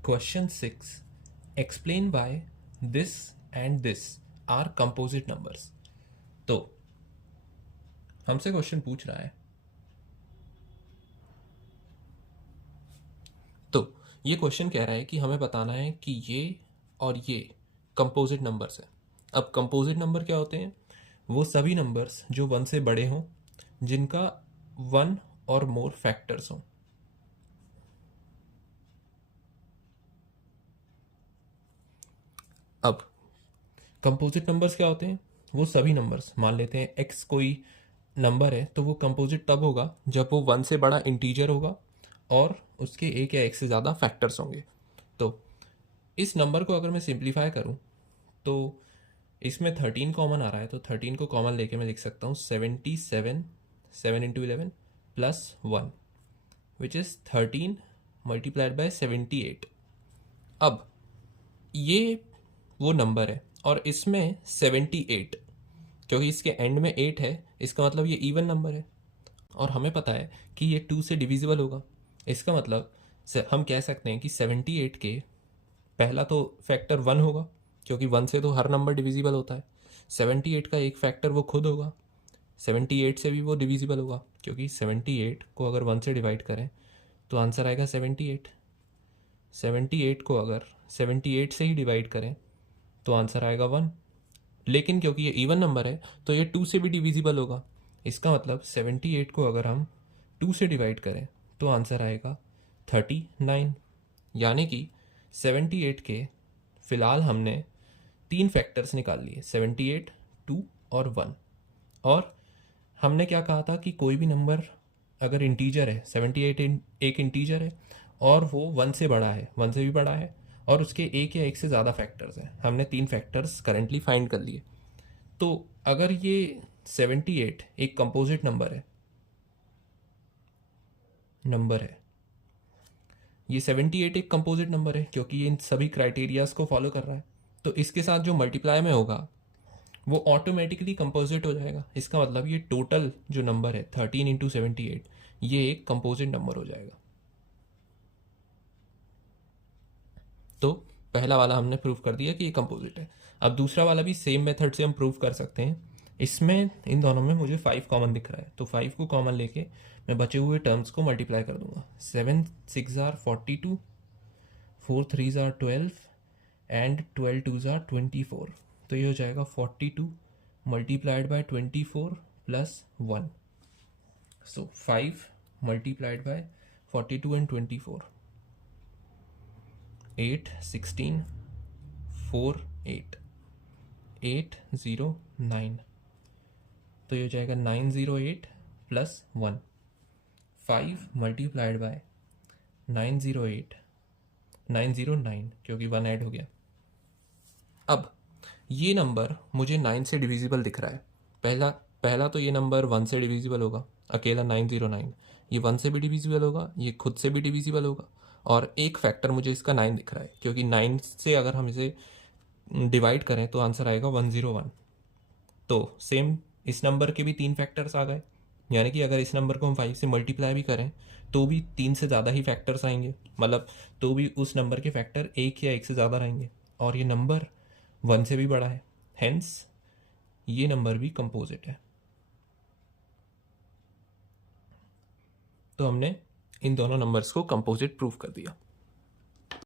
Question 6, explain why this and this are composite numbers. तो हमसे question पूछ रहा है, तो ये क्वेश्चन कह रहा है कि हमें बताना है कि ये और ये कंपोजिट नंबर्स हैं। अब कंपोजिट नंबर क्या होते हैं? वो सभी नंबर्स जो वन से बड़े हों, जिनका वन और मोर फैक्टर्स हों। अब कंपोजिट नंबर्स क्या होते हैं? वो सभी नंबर्स, मान लेते हैं एक्स कोई नंबर है, तो वो कंपोजिट तब होगा जब वो वन से बड़ा इंटीजर होगा और उसके एक या एक से ज़्यादा फैक्टर्स होंगे। तो इस नंबर को अगर मैं सिंप्लीफाई करूं तो इसमें 13 कॉमन आ रहा है, तो 13 को कॉमन लेके मैं लिख सकता हूँ 77, 7 into 11 plus 1 which is 13 multiplied by 78। अब ये वो नंबर है और इसमें 78, क्योंकि इसके एंड में 8 है, इसका मतलब ये इवन नंबर है और हमें पता है कि ये 2 से डिविजिबल होगा। इसका मतलब हम कह सकते हैं कि 78 के पहला तो फैक्टर 1 होगा, क्योंकि 1 से तो हर नंबर डिविजिबल होता है। 78 का एक फैक्टर वो खुद होगा, 78 से भी वो डिविजिबल होगा, क्योंकि 78 को अगर 1 से डिवाइड करें तो आंसर आएगा 78। 78 को अगर 78 से ही डिवाइड करें तो आंसर आएगा 1। लेकिन क्योंकि ये इवन नंबर है तो ये 2 से भी डिविजिबल होगा। इसका मतलब 78 को अगर हम 2 से डिवाइड करें तो आंसर आएगा 39। यानी कि 78 के फ़िलहाल हमने 3 फैक्टर्स निकाल लिए, 78, 2 और 1। और हमने क्या कहा था कि कोई भी नंबर अगर इंटीजर है, 78 एक इंटीजर है और वो 1 से बड़ा है, 1 से भी बड़ा है और उसके एक या एक से ज़्यादा फैक्टर्स हैं। हमने 3 फैक्टर्स करेंटली फाइंड कर लिए। तो अगर ये 78 एक कंपोजिट नंबर है, ये 78 एक कंपोजिट नंबर है क्योंकि ये इन सभी क्राइटेरियाज को फॉलो कर रहा है, तो इसके साथ जो मल्टीप्लाई में होगा वो ऑटोमेटिकली कंपोजिट हो जाएगा। इसका मतलब ये टोटल जो नंबर है 13 इंटू 78, ये एक कंपोजिट नंबर हो जाएगा। तो पहला वाला हमने प्रूव कर दिया कि ये कंपोजिट है। अब दूसरा वाला भी सेम मेथड से हम प्रूव कर सकते हैं। इसमें इन दोनों में मुझे 5 कॉमन दिख रहा है, तो 5 को कॉमन लेके मैं बचे हुए टर्म्स को मल्टीप्लाई कर दूंगा। 7 6 ज़ार 42, 4 3 ज़ार 12 एंड 12 2 ज़ार 24। तो ये हो जाएगा 42 multiplied by 24 plus 1। So 5 multiplied by 42 and 24, 8 16 4 8 8 0 9। तो ये हो जाएगा 908 प्लस 1। 5 मल्टीप्लाइड बाय 908, 909, क्योंकि 1 ऐड हो गया। अब ये नंबर मुझे 9 से डिविजिबल दिख रहा है। पहला पहला तो ये नंबर 1 से डिविजिबल होगा, अकेला 909। ये 1 से भी डिविजिबल होगा, ये खुद से भी डिविजिबल होगा और एक फैक्टर मुझे इसका 9 दिख रहा है, क्योंकि 9 से अगर हम इसे डिवाइड करें तो आंसर आएगा 101। तो सेम इस नंबर के भी 3 फैक्टर्स आ गए, यानी कि अगर इस नंबर को हम 5 से मल्टीप्लाई भी करें तो भी 3 से ज़्यादा ही फैक्टर्स आएंगे, मतलब तो भी उस नंबर के फैक्टर एक या एक से ज़्यादा रहेंगे और ये नंबर 1 से भी बड़ा है, हेंस ये नंबर भी कंपोजिट है। तो हमने इन दोनों नंबर्स को कंपोजिट प्रूव कर दिया।